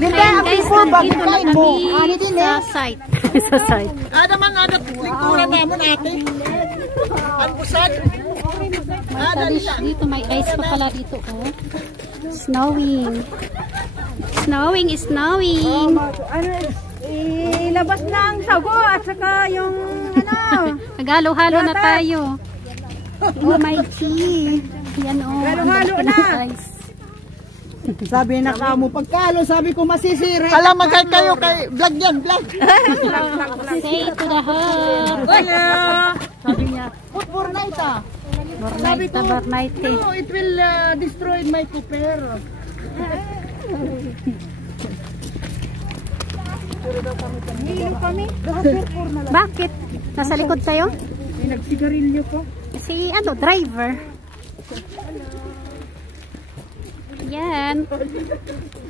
Ayan guys, nandito na kami sa site. Sa site. Ada man ada lingkuran namin ate. Albusan. Dito may ice pa pala dito. Oh. Snowing. Snowing is snowing. Ilabas na ang sago at saka yung ano. Nagalo-halo na tayo. Oh my chi. Yan oh. Halo-halo na. Sabi na kamo pagkalo, sabi ko masisira. Alam magkay kayo kay vlog yan, vlog. Say to the hub. Hello. Sabi niya, put Bornite. Bornite. No, it will destroy my cooper. Bakit? Nasa likod kayo? Nagsigarilyo ko. Si ano, driver. Yan.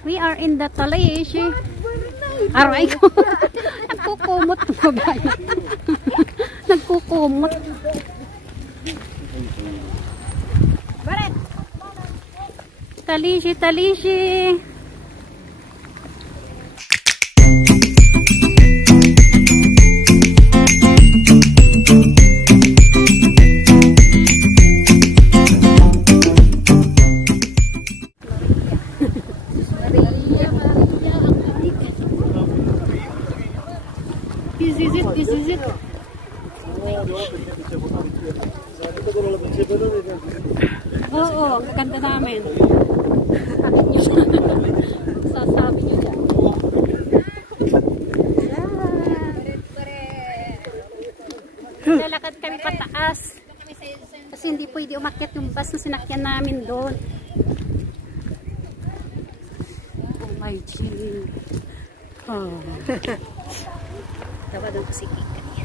We are in the Talish. Aray ko. Nagkukumot ko gaya. Nagkukumot. Talishi, Talishi. This is it. Oo, ganda namin. Bakit nyo siya? Sasabi nyo dyan. Lalakad kami pataas. Kasi hindi pwede umakyat yung bus na sinakyan namin doon. Oh my chin. Oh. Dapat ang kusikik kanya.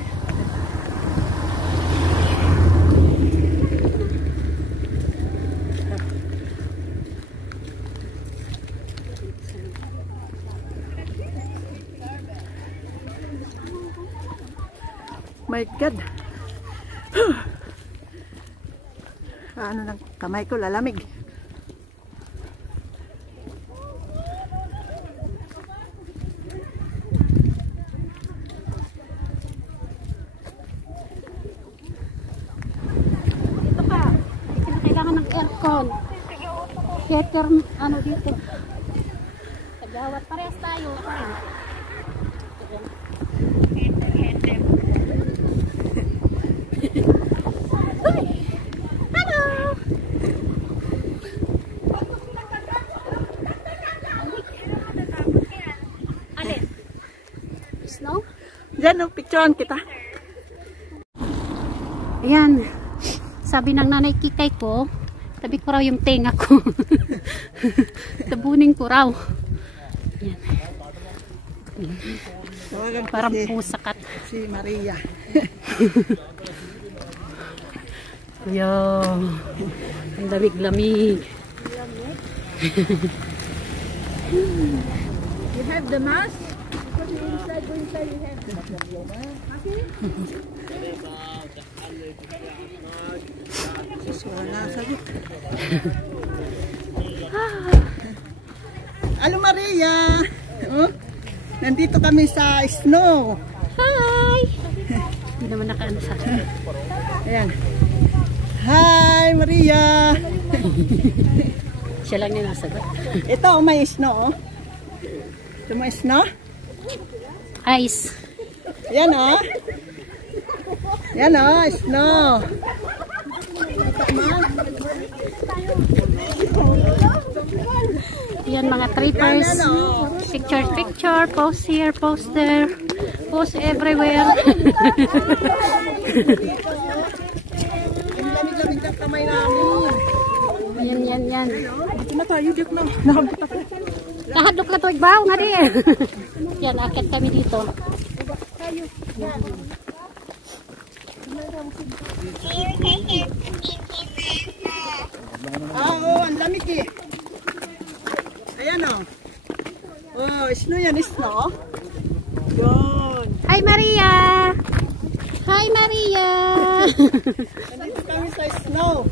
My God. Ano ng kamay ko lalamig. Aircon. Heater, ano dito. Tagawat parehas tayo. Hello. Alin? Snow? Diyan, no, picturean kita. Ayan. Sabi ng nanay Kikay ko, tabi ko raw yung tenga ko. Tabunin ko raw. Yan. Parang pusakat. Si Maria. Ayan. Ang lamig-lamig. You have the mask? Go inside, you have the mask. Hello Maria. Oh, nandito kami sa snow. Hi. Hindi naman nakaano sa akin. Ayan. Hi Maria. Siya lang yung nasagot. Ito may snow. Ito may snow. Ice. Ayan oh. Ayan oh, snow. Yan mga trippers. Picture, post here, post there, post everywhere. Lamig-lamig ang kamay namin. Yan. Dito na tayo, dito na. Kahadlok na to, igbaw nga di. Yan, akit kami dito. Oo, ang lamig eh. Ayan o. Oh, snow yan, snow. Yun. Hi Maria! Hi Maria! Nandito kami sa snow.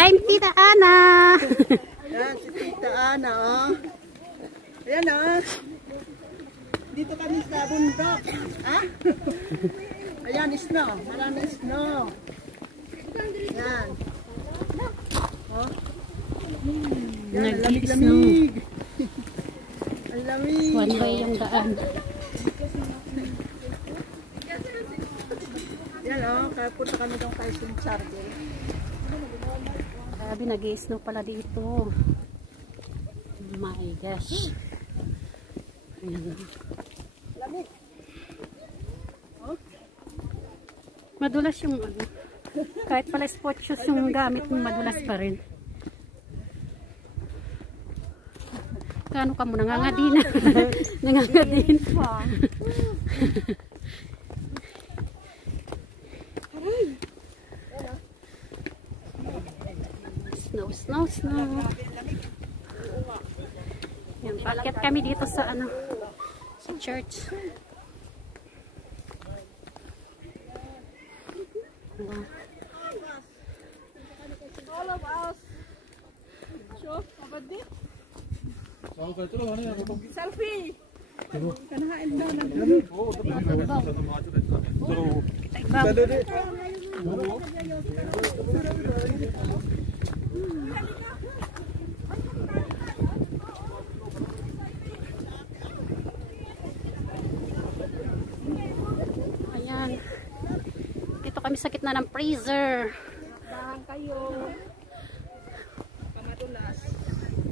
I'm Tita Ana! Yan, si Tita Ana, oh. Ayan ah. Dito kami sa bundok. Ah? Ayan, snow. Maraming snow. Ayan. Oh. Yan, lamig-lamig. Ang lamig. One way yung daan. Yan oh, kaya punta kami doon kay St. Charles. Grabe, nag-i-snow pala dito. Oh my gosh. Ayan. Lamig. Oh. Madulas yung ano. Kahit pala sport shoes yung gamit mo, madulas pa rin. Kano ka mo nangangadin? Nangangadin pa. Snow. Yan, paakyat kami dito sa ano, sa church. All of us. Show, abad din. Selfie. Kanahain daw na. Ayan. Dito kami sa gitna ng freezer. Dahan kayo. Kamadulas.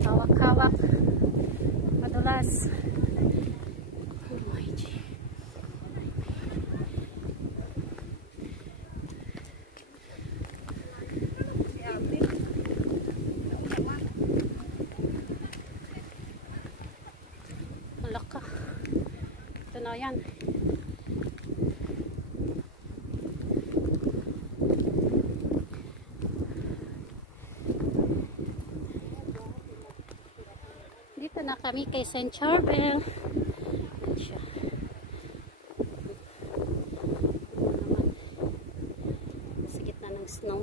Hawak-hawak. Madulas. OMG. Malaka. Ito na yan. Dito na kami kay St. Charbel. Siya. Sa gitna ng snow.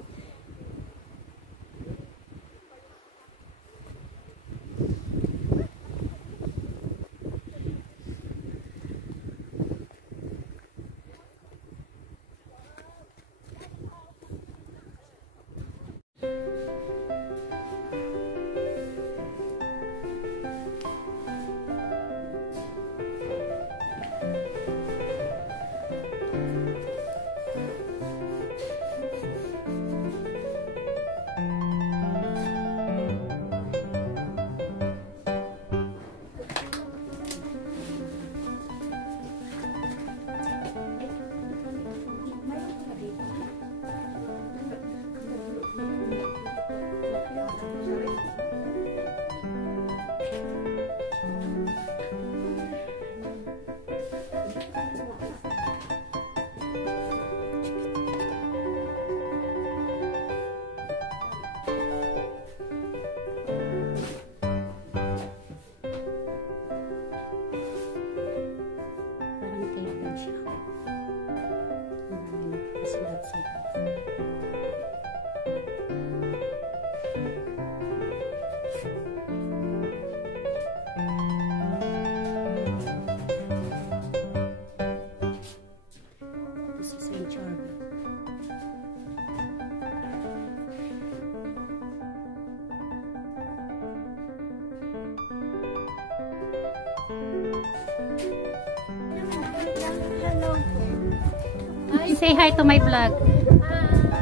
Say hi to my vlog.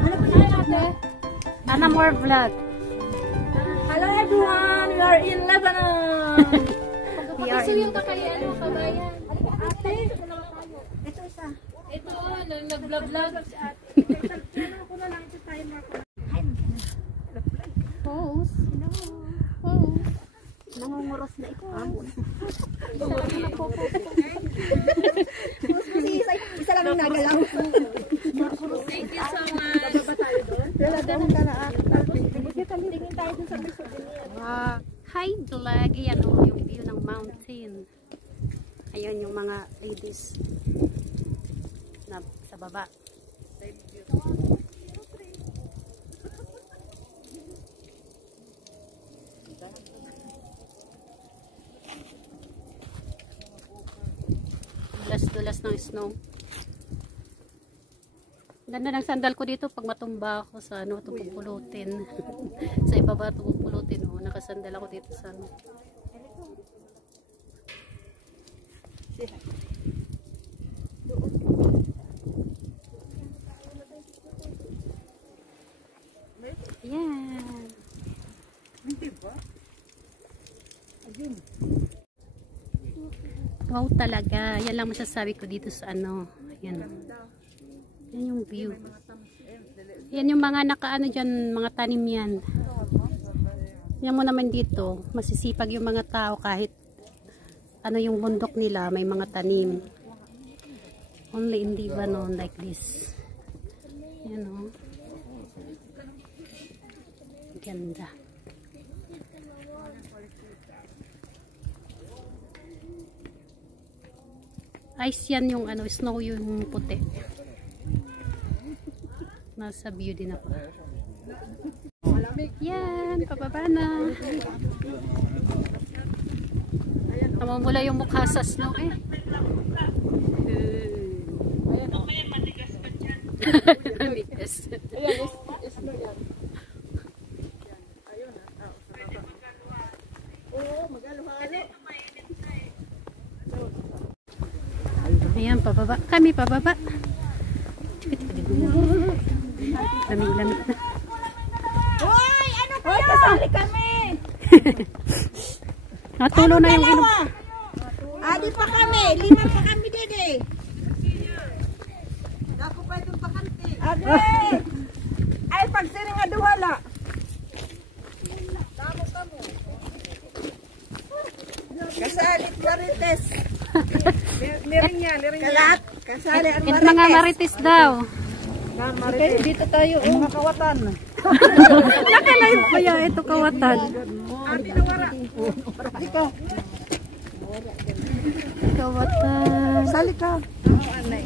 Ano po yan ate? Ana more vlog. Hello everyone, we are in Lebanon. We are in... Ate, ito isa. Ito, nag-vlog-vlog si ate. Ano ko na lang ito timer ko. Pose. Pose. Nangunguros na ito. Isa lang yung nagalaw. Thank you so much. Bababa tayo doon? Wala doon ka na. Tingin tayo dun sa souvenir. Wow. Hi vlog. Ayan o yung view ng mountain. Ayun yung mga ladies na sa baba. dulas-dulas ng snow. Ganda ng sandal ko dito pag matumba ako sa ano, pupulutin. Sa ibaba ito pupulutin. Oh. Nakasandal ako dito sa ano. Yan. Wow talaga. Yan lang masasabi ko dito sa ano. Yan. Yan yung view. Yan yung mga nakaano dyan, mga tanim yan. Yan mo naman dito, masisipag yung mga tao kahit ano yung bundok nila, may mga tanim. Only in Lebanon like this. Yan o. Ganda. Ice yan yung ano, snow yung puti. Nasa view din ako. Yan, pababa na. Namumula yung mukha sa snow eh. Matigas. Ayan, pababa. Kami pababa. Lamig-lamig na. Hoy! Ano pa yan? Kasali kami! Natulo na yung ilong. Adi pa kami! 5 pa kami din eh! Ako pa itong pakante. Adi! Ay, pagsiring nga duwala. Kasalit Marites. Liring niya, liring niya. Kalat, kasali ang Marites. Mga Marites daw. Okay, dito tayo. Mga kawatan. Nakalayo pa yan. Ito kawatan. Abi na wara. Ikaw. Kawatan. Sali ka. Anay.